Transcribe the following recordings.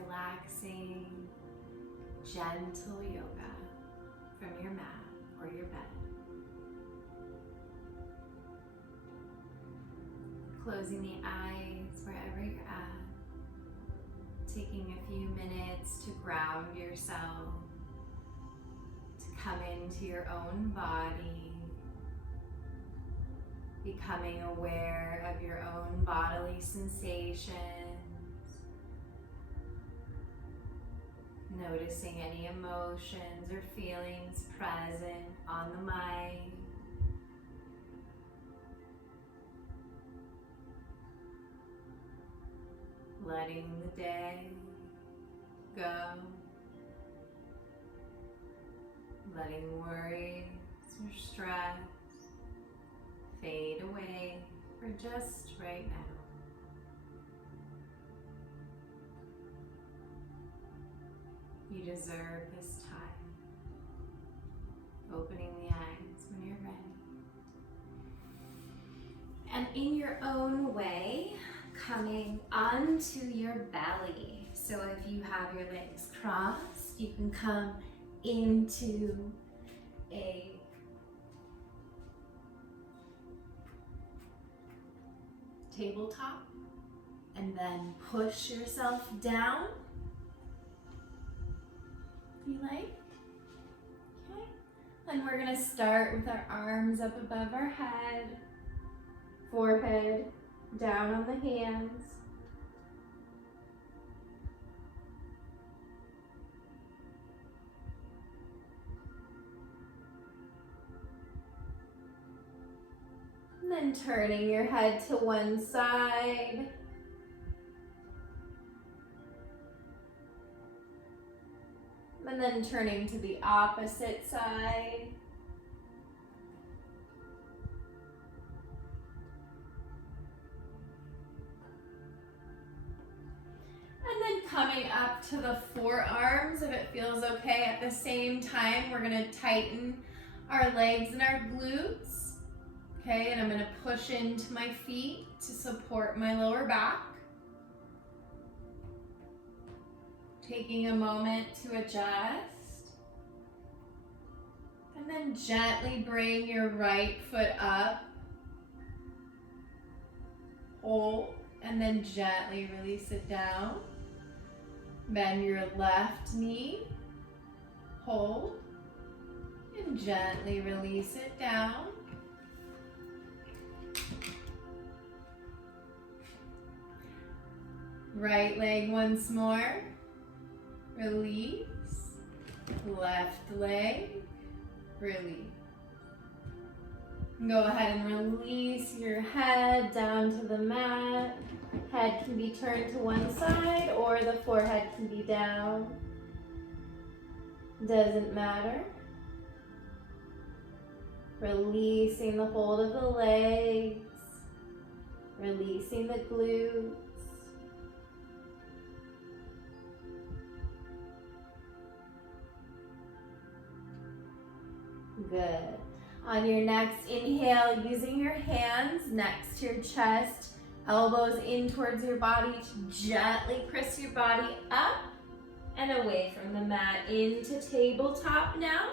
relaxing, gentle yoga from your mat or your bed. Closing the eyes wherever you're at. Taking a few minutes to ground yourself, to come into your own body, becoming aware of your own bodily sensations, noticing any emotions or feelings present on the mind. Letting the day go, letting worries or stress fade away for just right now. You deserve this time. Opening the eyes when you're ready. And in your own way, coming onto your belly. So if you have your legs crossed, you can come into a tabletop and then push yourself down if you like. Okay. And we're gonna start with our arms up above our head, forehead down on the hands. And then turning your head to one side. And then turning to the opposite side. And then coming up to the forearms, if it feels okay. At the same time, we're gonna tighten our legs and our glutes. Okay, and I'm gonna push into my feet to support my lower back. Taking a moment to adjust. And then gently bring your right foot up. Hold, and then gently release it down. Bend your left knee. Hold, and gently release it down. Right leg once more. Release. Left leg. Release. Go ahead and release your head down to the mat. Head can be turned to one side or the forehead can be down. Doesn't matter. Releasing the hold of the legs. Releasing the glutes. Good. On your next inhale, using your hands next to your chest, elbows in towards your body to gently press your body up and away from the mat into tabletop now.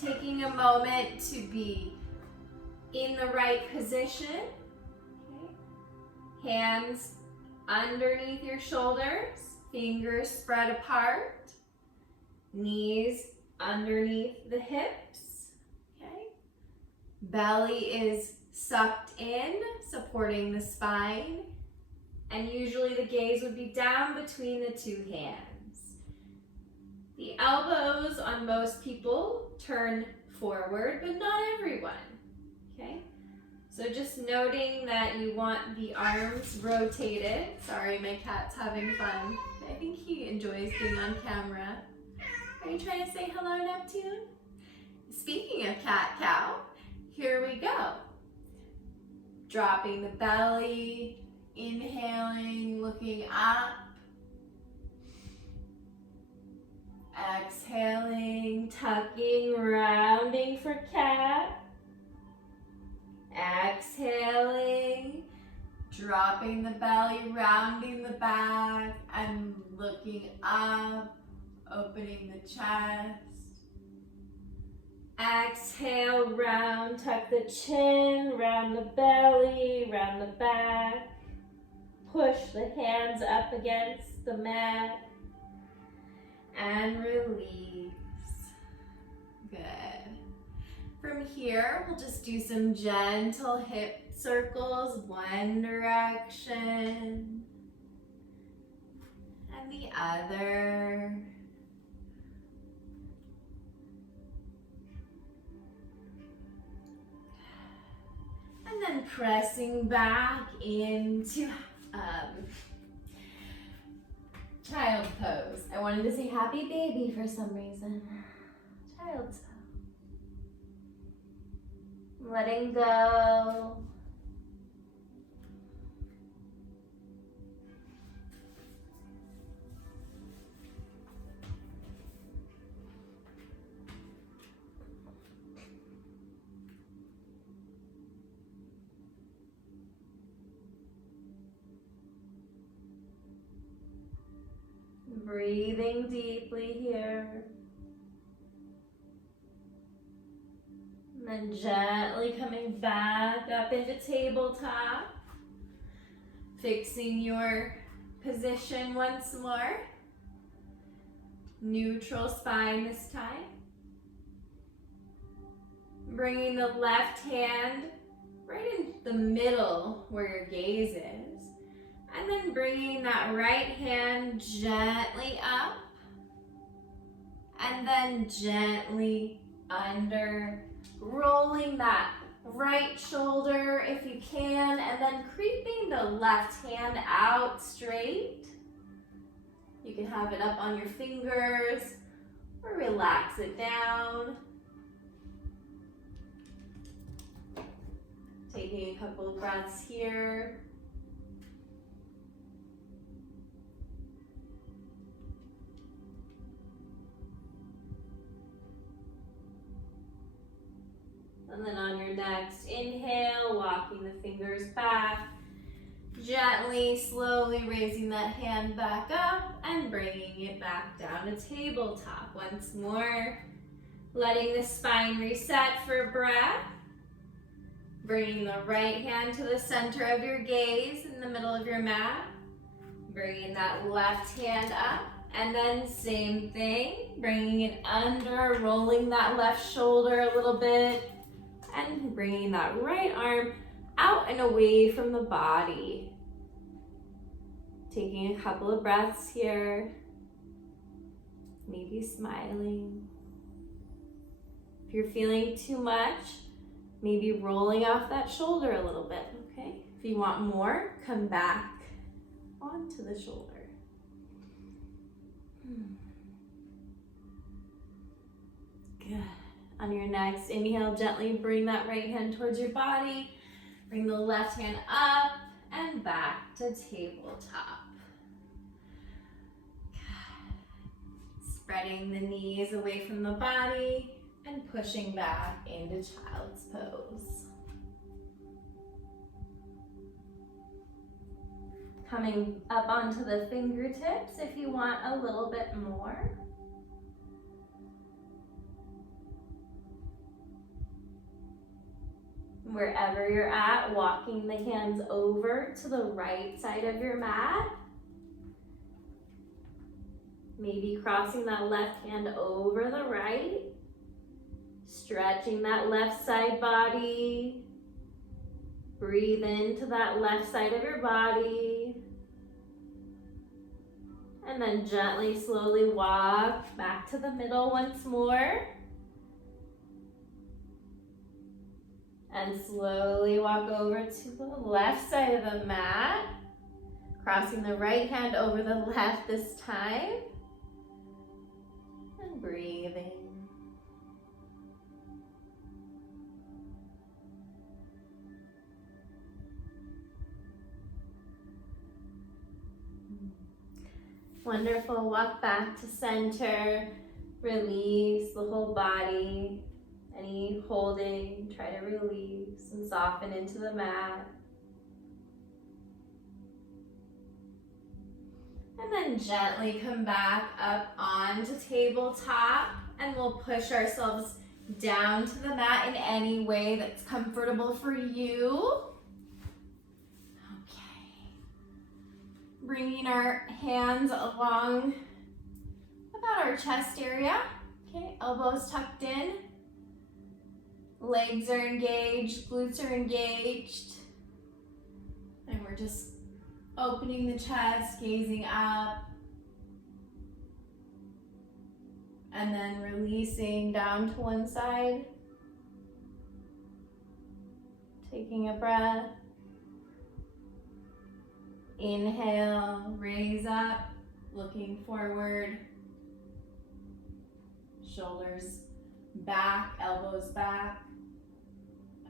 Taking a moment to be in the right position. Okay. Hands underneath your shoulders, fingers spread apart, knees underneath the hips. Okay. Belly is sucked in, supporting the spine. And usually the gaze would be down between the two hands. The elbows on most people turn forward, but not everyone. Okay. So just noting that you want the arms rotated. Sorry, my cat's having fun. I think he enjoys being on camera. Are you trying to say hello, Neptune? Speaking of cat-cow, here we go. Dropping the belly, inhaling, looking up. Exhaling, tucking, rounding for cat. Exhaling, dropping the belly, rounding the back, and looking up, opening the chest. Exhale, round, tuck the chin, round the belly, round the back. Push the hands up against the mat and release. Good. From here, we'll just do some gentle hip circles, one direction and the other. And then pressing back into child pose. I wanted to say happy baby for some reason. Child's pose. Letting go. Breathing deeply here. And then gently coming back up into tabletop. Fixing your position once more. Neutral spine this time. Bringing the left hand right in the middle where your gaze is. And then bringing that right hand gently up. And then gently under. Rolling that right shoulder if you can. And then creeping the left hand out straight. You can have it up on your fingers or relax it down. Taking a couple of breaths here. And then on your next inhale, walking the fingers back, gently, slowly raising that hand back up and bringing it back down to tabletop. Once more, letting the spine reset for breath. Bringing the right hand to the center of your gaze in the middle of your mat. Bringing that left hand up. And then same thing, bringing it under, rolling that left shoulder a little bit. And bringing that right arm out and away from the body. Taking a couple of breaths here. Maybe smiling. If you're feeling too much, maybe rolling off that shoulder a little bit, okay? If you want more, come back onto the shoulder. Good. On your next inhale, gently bring that right hand towards your body. Bring the left hand up and back to tabletop. Good. Spreading the knees away from the body and pushing back into child's pose. Coming up onto the fingertips if you want a little bit more. Wherever you're at, walking the hands over to the right side of your mat. Maybe crossing that left hand over the right. Stretching that left side body. Breathe into that left side of your body. And then gently, slowly walk back to the middle once more. And slowly walk over to the left side of the mat. Crossing the right hand over the left this time. And breathing. Wonderful. Walk back to center. Release the whole body. Any holding, try to release and soften into the mat. And then gently come back up onto tabletop, and we'll push ourselves down to the mat in any way that's comfortable for you. Okay. Bringing our hands along about our chest area. Okay, elbows tucked in. Legs are engaged, glutes are engaged. And we're just opening the chest, gazing up. And then releasing down to one side. Taking a breath. Inhale, raise up, looking forward. Shoulders back, elbows back.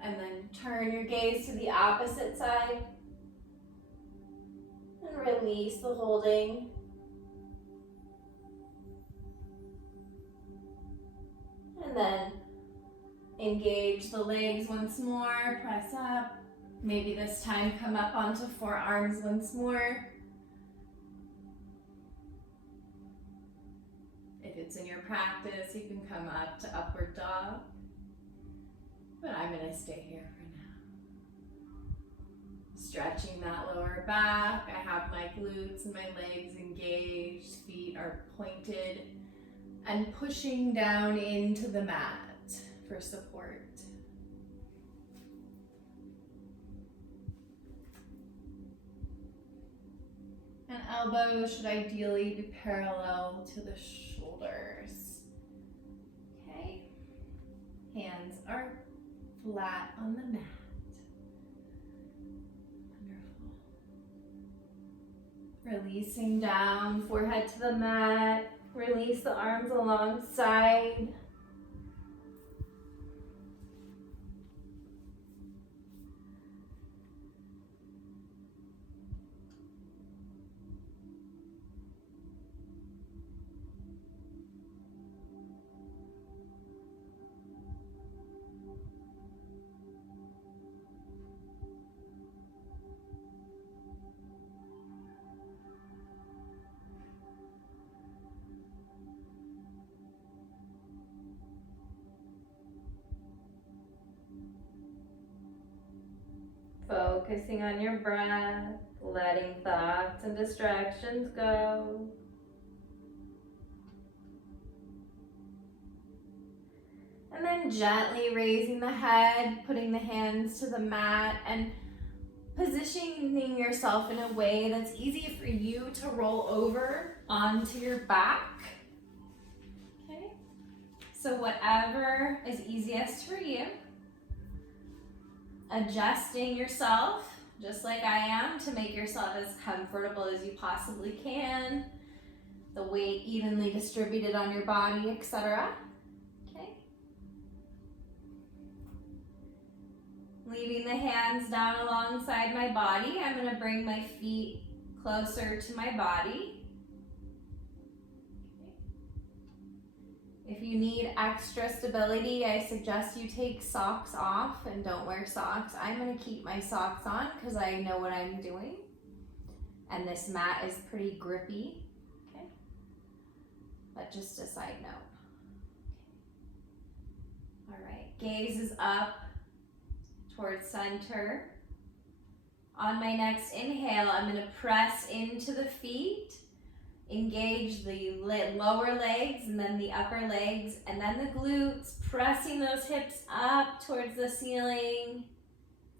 And then turn your gaze to the opposite side. And release the holding. And then engage the legs once more, press up. Maybe this time come up onto forearms once more. If it's in your practice, you can come up to upward dog. But I'm gonna stay here for now. Stretching that lower back. I have my glutes and my legs engaged. Feet are pointed. And pushing down into the mat for support. And elbows should ideally be parallel to the shoulders. Okay. Hands are flat on the mat. Wonderful. Releasing down, forehead to the mat. Release the arms alongside. Focusing on your breath, letting thoughts and distractions go. And then gently raising the head, putting the hands to the mat, and positioning yourself in a way that's easy for you to roll over onto your back. Okay? So whatever is easiest for you. Adjusting yourself, just like I am, to make yourself as comfortable as you possibly can. The weight evenly distributed on your body, etc. Okay. Leaving the hands down alongside my body, I'm going to bring my feet closer to my body. If you need extra stability, I suggest you take socks off and don't wear socks. I'm going to keep my socks on because I know what I'm doing. And this mat is pretty grippy. Okay. But just a side note. Okay. All right. Gaze is up towards center. On my next inhale, I'm going to press into the feet. Engage the lower legs and then the upper legs and then the glutes, pressing those hips up towards the ceiling.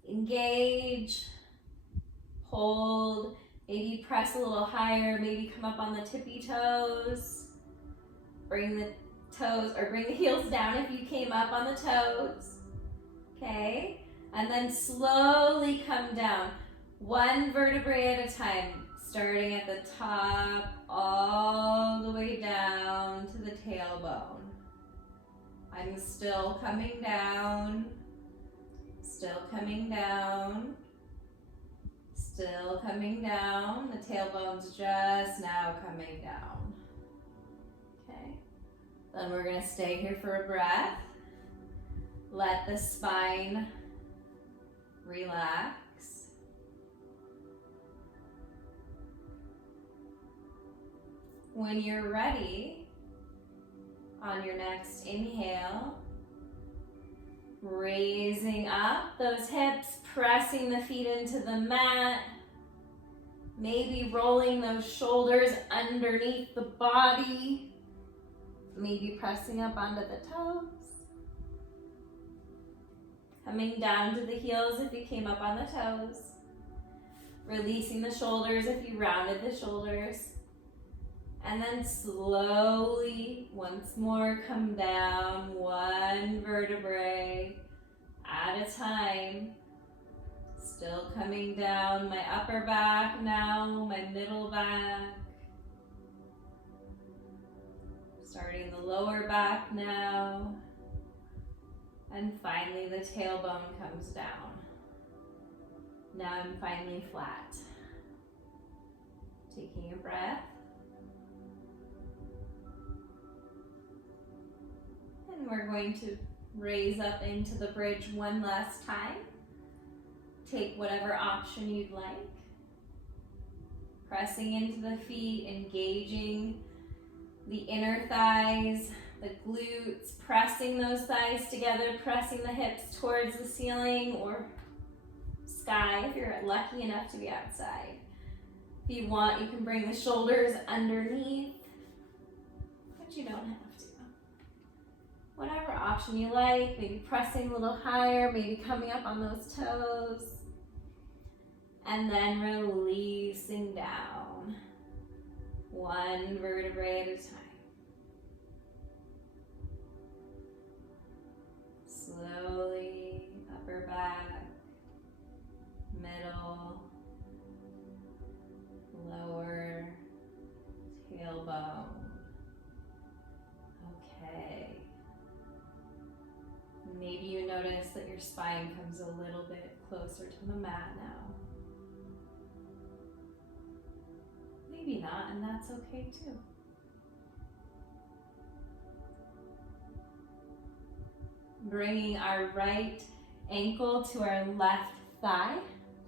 Engage, hold, maybe press a little higher, maybe come up on the tippy toes. Bring the toes or bring the heels down if you came up on the toes. Okay, and then slowly come down, one vertebrae at a time. Starting at the top, all the way down to the tailbone. I'm still coming down, still coming down, still coming down. The tailbone's just now coming down. Okay, then we're gonna stay here for a breath. Let the spine relax. When you're ready, on your next inhale, raising up those hips, pressing the feet into the mat, maybe rolling those shoulders underneath the body, maybe pressing up onto the toes. Coming down to the heels if you came up on the toes. Releasing the shoulders if you rounded the shoulders. And then slowly, once more, come down one vertebrae at a time. Still coming down my upper back now, my middle back. Starting the lower back now. And finally the tailbone comes down. Now I'm finally flat. Taking a breath. And we're going to raise up into the bridge one last time. Take whatever option you'd like. Pressing into the feet, engaging the inner thighs, the glutes, pressing those thighs together, pressing the hips towards the ceiling or sky if you're lucky enough to be outside. If you want, you can bring the shoulders underneath, but you don't have to. Whatever option you like, maybe pressing a little higher, maybe coming up on those toes, and then releasing down, one vertebrae at a time. Slowly, upper back, middle, lower, tailbone. Okay. Maybe you notice that your spine comes a little bit closer to the mat now. Maybe not, and that's okay too. Bringing our right ankle to our left thigh,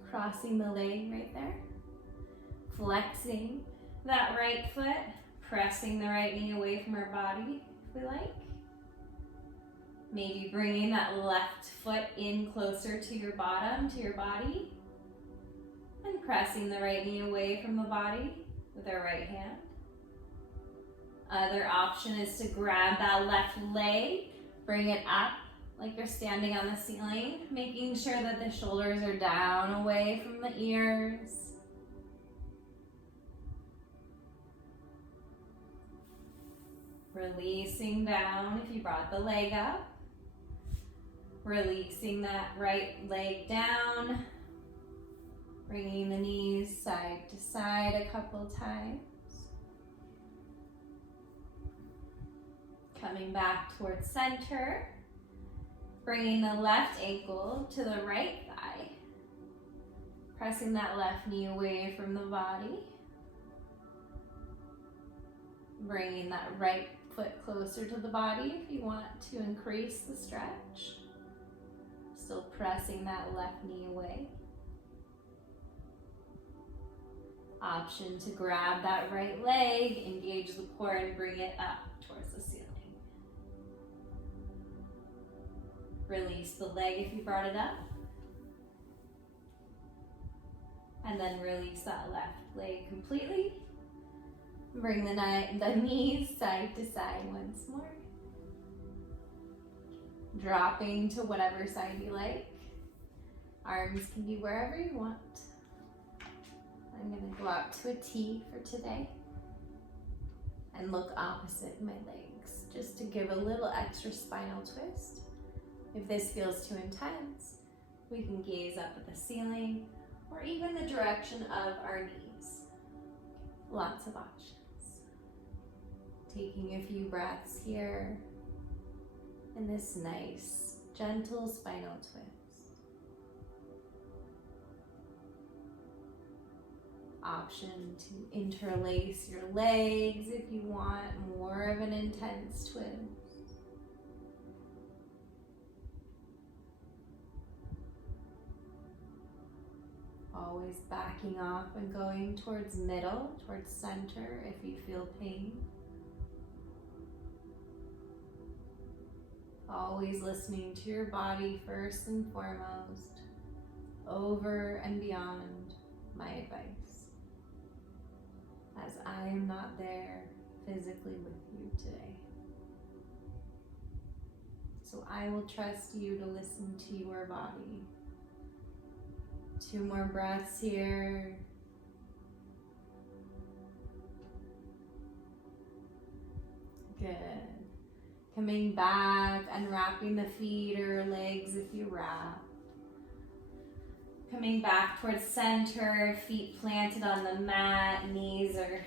crossing the leg right there. Flexing that right foot, pressing the right knee away from our body if we like. Maybe bringing that left foot in closer to your bottom, to your body. And pressing the right knee away from the body with our right hand. Other option is to grab that left leg, bring it up like you're standing on the ceiling, making sure that the shoulders are down away from the ears. Releasing down if you brought the leg up. Releasing that right leg down. Bringing the knees side to side a couple times. Coming back towards center. Bringing the left ankle to the right thigh. Pressing that left knee away from the body. Bringing that right foot closer to the body if you want to increase the stretch. Still pressing that left knee away. Option to grab that right leg, engage the core, and bring it up towards the ceiling. Release the leg if you brought it up. And then release that left leg completely. Bring the knees side to side once more. Dropping to whatever side you like. Arms can be wherever you want. I'm going to go out to a T for today and look opposite my legs just to give a little extra spinal twist. If this feels too intense, we can gaze up at the ceiling or even the direction of our knees. Lots of options. Taking a few breaths here in this nice, gentle spinal twist. Option to interlace your legs if you want more of an intense twist. Always backing off and going towards middle, towards center if you feel pain. Always listening to your body first and foremost, over and beyond my advice, as I am not there physically with you today. So I will trust you to listen to your body. 2 more breaths here. Good. Coming back, unwrapping the feet or legs if you wrap. Coming back towards center, feet planted on the mat, knees or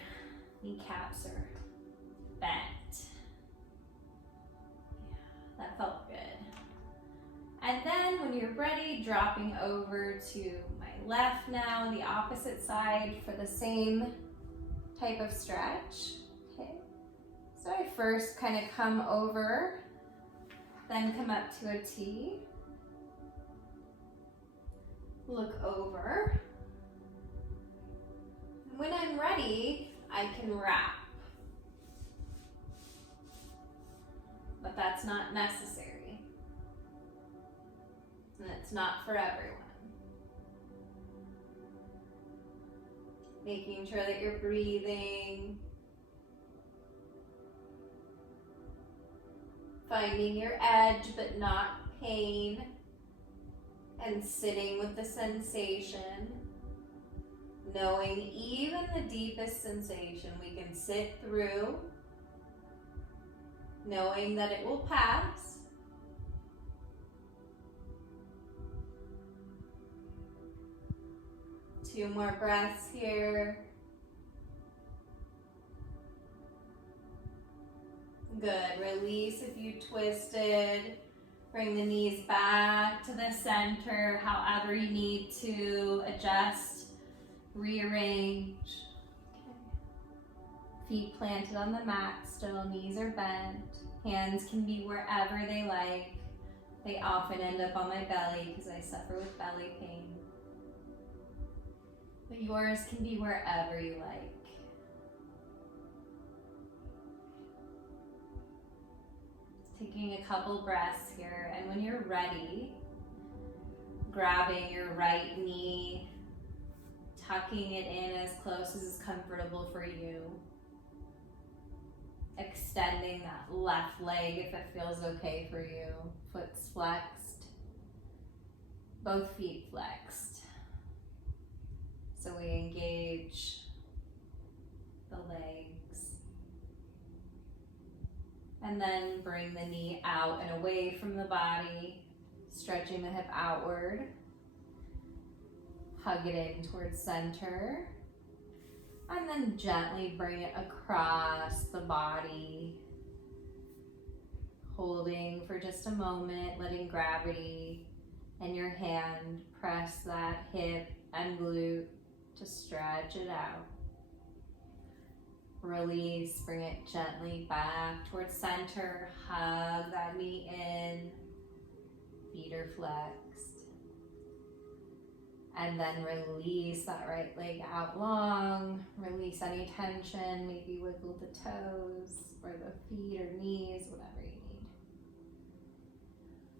kneecaps are bent. Yeah, that felt good. And then when you're ready, dropping over to my left now, the opposite side for the same type of stretch. Okay. So I first kind of come over, then come up to a T. Look over. When I'm ready, I can wrap. But that's not necessary. And it's not for everyone. Making sure that you're breathing. Finding your edge, but not pain. And sitting with the sensation. Knowing even the deepest sensation we can sit through. Knowing that it will pass. Two more breaths here. Good. Release if you twisted. Bring the knees back to the center, however you need to adjust, rearrange. Okay. Feet planted on the mat still, knees are bent. Hands can be wherever they like. They often end up on my belly because I suffer with belly pain. But yours can be wherever you like. Taking a couple breaths here, and when you're ready, grabbing your right knee, tucking it in as close as is comfortable for you. Extending that left leg if it feels okay for you. Foot's flexed, both feet flexed. So we engage the legs. And then bring the knee out and away from the body, stretching the hip outward. Hug it in towards center. And then gently bring it across the body. Holding for just a moment, letting gravity and your hand press that hip and glute to stretch it out. Release, bring it gently back towards center. Hug that knee in. Feet are flexed. And then release that right leg out long. Release any tension. Maybe wiggle the toes or the feet or knees, whatever you need.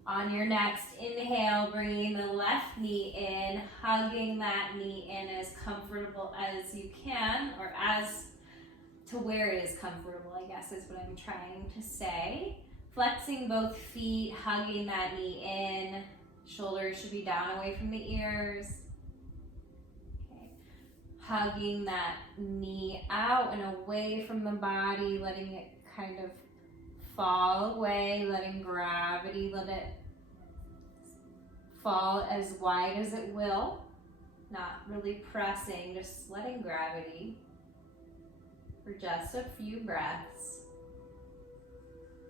On your next inhale, bringing the left knee in, hugging that knee in as comfortable as you can, or as to where it is comfortable, I guess is what I'm trying to say. Flexing both feet, hugging that knee in. Shoulders should be down away from the ears. Okay. Hugging that knee out and away from the body, letting it kind of fall away, letting gravity, let it fall as wide as it will. Not really pressing, just letting gravity. For just a few breaths.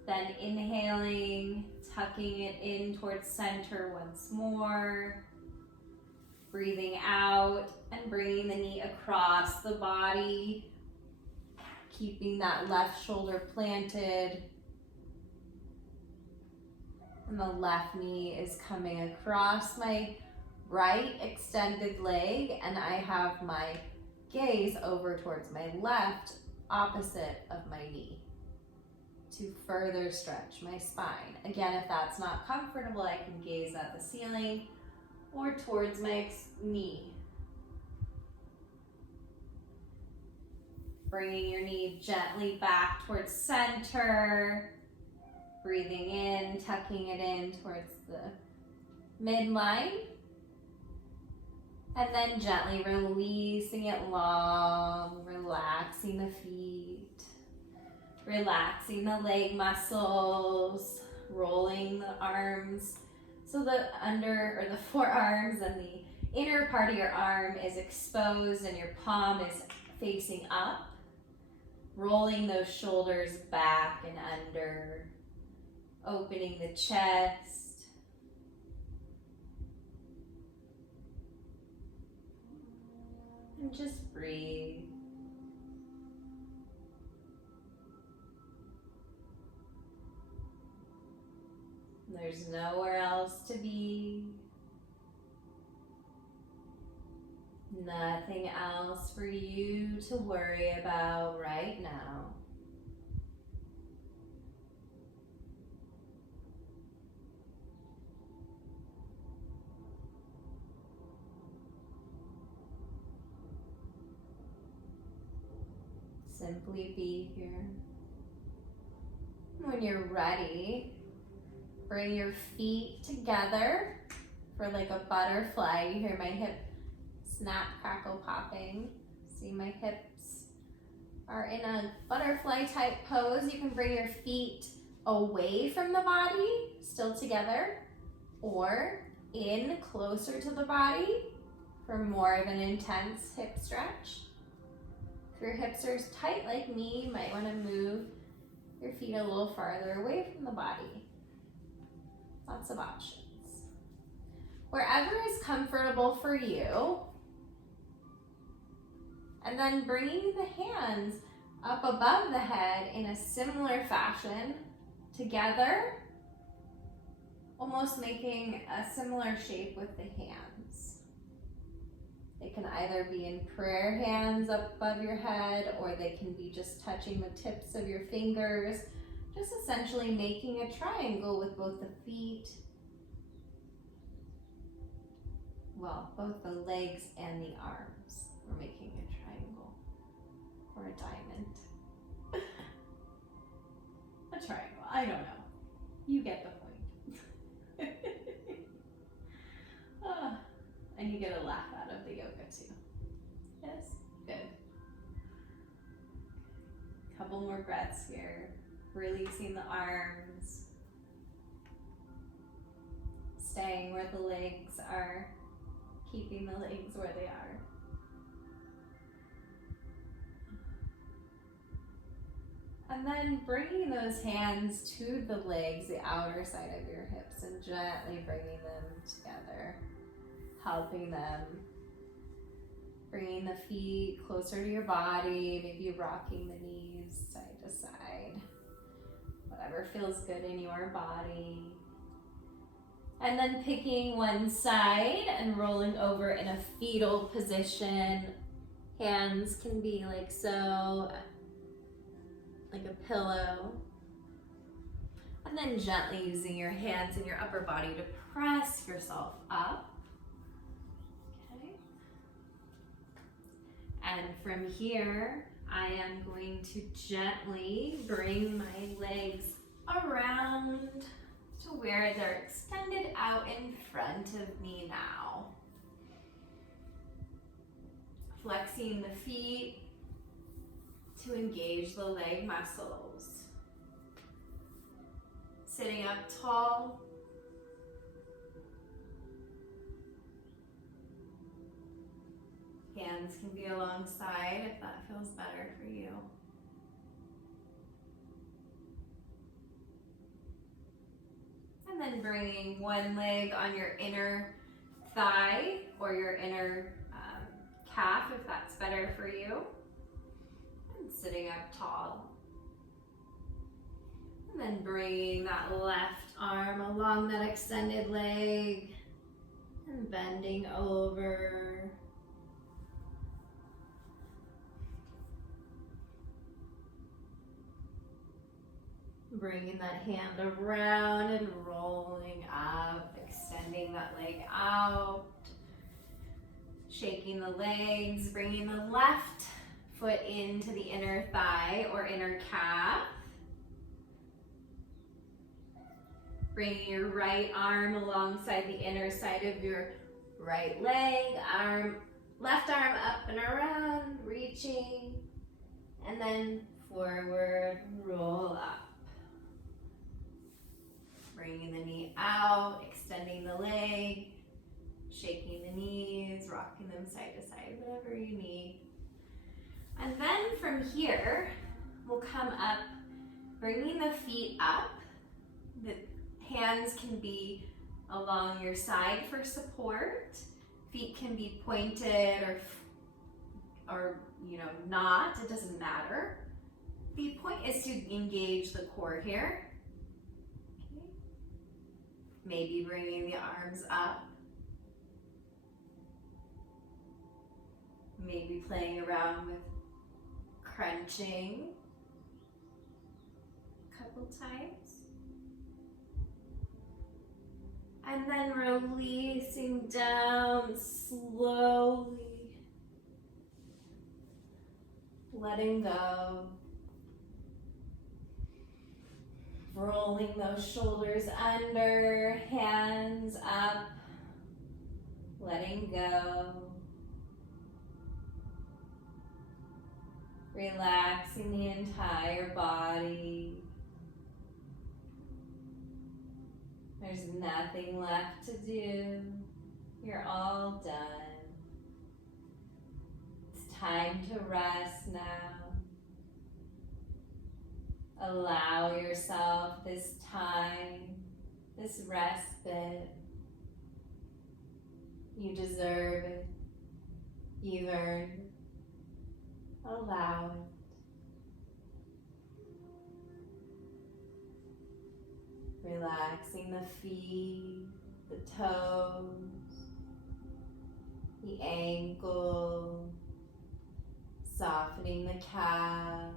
Then inhaling, tucking it in towards center once more. Breathing out and bringing the knee across the body. Keeping that left shoulder planted. And the left knee is coming across my right extended leg, and I have my gaze over towards my left, opposite of my knee, to further stretch my spine. Again, if that's not comfortable, I can gaze at the ceiling or towards my knee. Bringing your knee gently back towards center, breathing in, tucking it in towards the midline, and then gently releasing it long, relaxing the feet, relaxing the leg muscles, rolling the arms so the under or the forearms and the inner part of your arm is exposed and your palm is facing up. Rolling those shoulders back and under, opening the chest. And just breathe. There's nowhere else to be. Nothing else for you to worry about right now. Simply be here. When you're ready, bring your feet together for like a butterfly. You hear my hip snap, crackle, popping. See my hips are in a butterfly type pose. You can bring your feet away from the body, still together, or in closer to the body for more of an intense hip stretch. If your hips are tight like me, you might want to move your feet a little farther away from the body. Lots of options. Wherever is comfortable for you. And then bringing the hands up above the head in a similar fashion together, almost making a similar shape with the hands. They can either be in prayer hands up above your head, or they can be just touching the tips of your fingers, just essentially making a triangle with both the feet, well, both the legs and the arms. We're making a triangle or a diamond. A triangle, I don't know. You get the point. And you get a laugh out of the yoga too. Yes, good. Couple more breaths here. Releasing the arms. Staying where the legs are. Keeping the legs where they are. And then bringing those hands to the legs, the outer side of your hips, and gently bringing them together. Helping them. Bringing the feet closer to your body, maybe rocking the knees side to side. Whatever feels good in your body. And then picking one side and rolling over in a fetal position. Hands can be like so, like a pillow. And then gently using your hands and your upper body to press yourself up. Okay. And from here, I am going to gently bring my legs around to where they're extended out in front of me now. Flexing the feet to engage the leg muscles. Sitting up tall. Hands can be alongside if that feels better for you. And then bringing one leg on your inner thigh or your inner calf if that's better for you. And sitting up tall. And then bringing that left arm along that extended leg And bending over. Bringing that hand around and rolling up, extending that leg out. Shaking the legs, bringing the left foot into the inner thigh or inner calf. Bringing your right arm alongside the inner side of your right leg, left arm up and around, reaching, and then forward, roll up. Bringing the knee out, extending the leg, shaking the knees, rocking them side to side, whatever you need. And then from here, we'll come up, bringing the feet up. The hands can be along your side for support. Feet can be pointed or not, it doesn't matter. The point is to engage the core here. Okay. Maybe bringing the arms up. Maybe playing around with crunching a couple times. And then releasing down slowly. Letting go. Rolling those shoulders under, hands up. Letting go. Relaxing the entire body. There's nothing left to do. You're all done. It's time to rest now. Allow yourself this time, this respite. You deserve it. You've earned it. Allow it. Relaxing the feet, the toes, the ankle, softening the calves,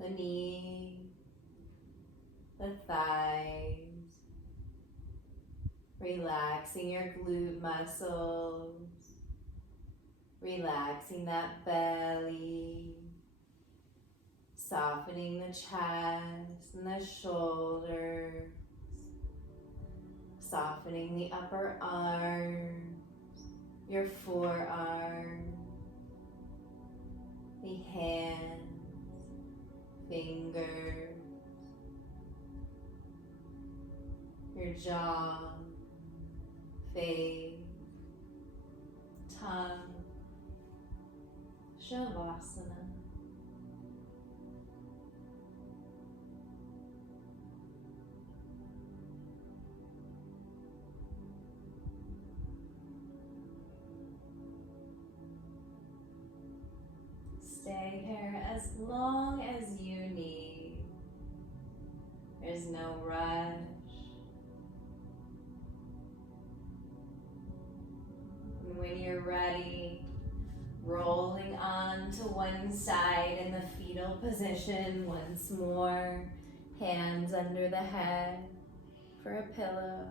the knees, the thighs, relaxing your glute muscles, relaxing that belly, softening the chest and the shoulders, softening the upper arms, your forearms, the hands, fingers, your jaw, face, tongue, Shavasana. Stay here as long as you need. There's no rush. And when you're ready, rolling on to one side in the fetal position once more. Hands under the head for a pillow.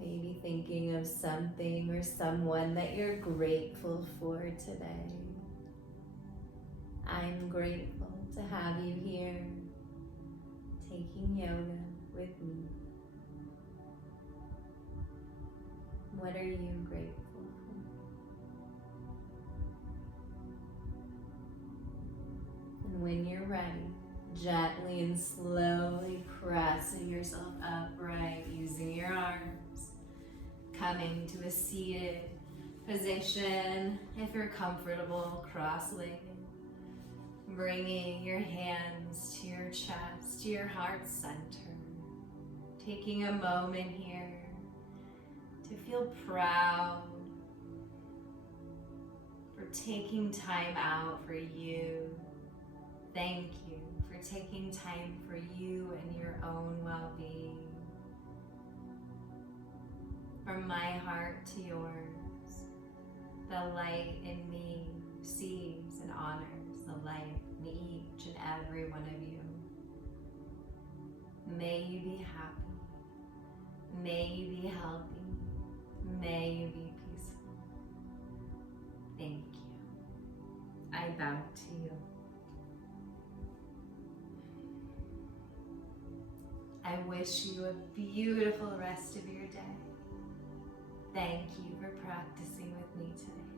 Maybe thinking of something or someone that you're grateful for today. I'm grateful to have you here, taking yoga with me. What are you grateful for? And when you're ready, gently and slowly pressing yourself upright using your arms, coming to a seated position. If you're comfortable, cross-legged, bringing your hands to your chest, to your heart center, taking a moment here to feel proud for taking time out for you. Thank you for taking time for you and your own well-being. from my heart to yours. The light in me sees and honors the light in each and every one of you. May you be happy. May you be healthy. May you be peaceful. Thank you. I bow to you. I wish you a beautiful rest of your day. Thank you for practicing with me today.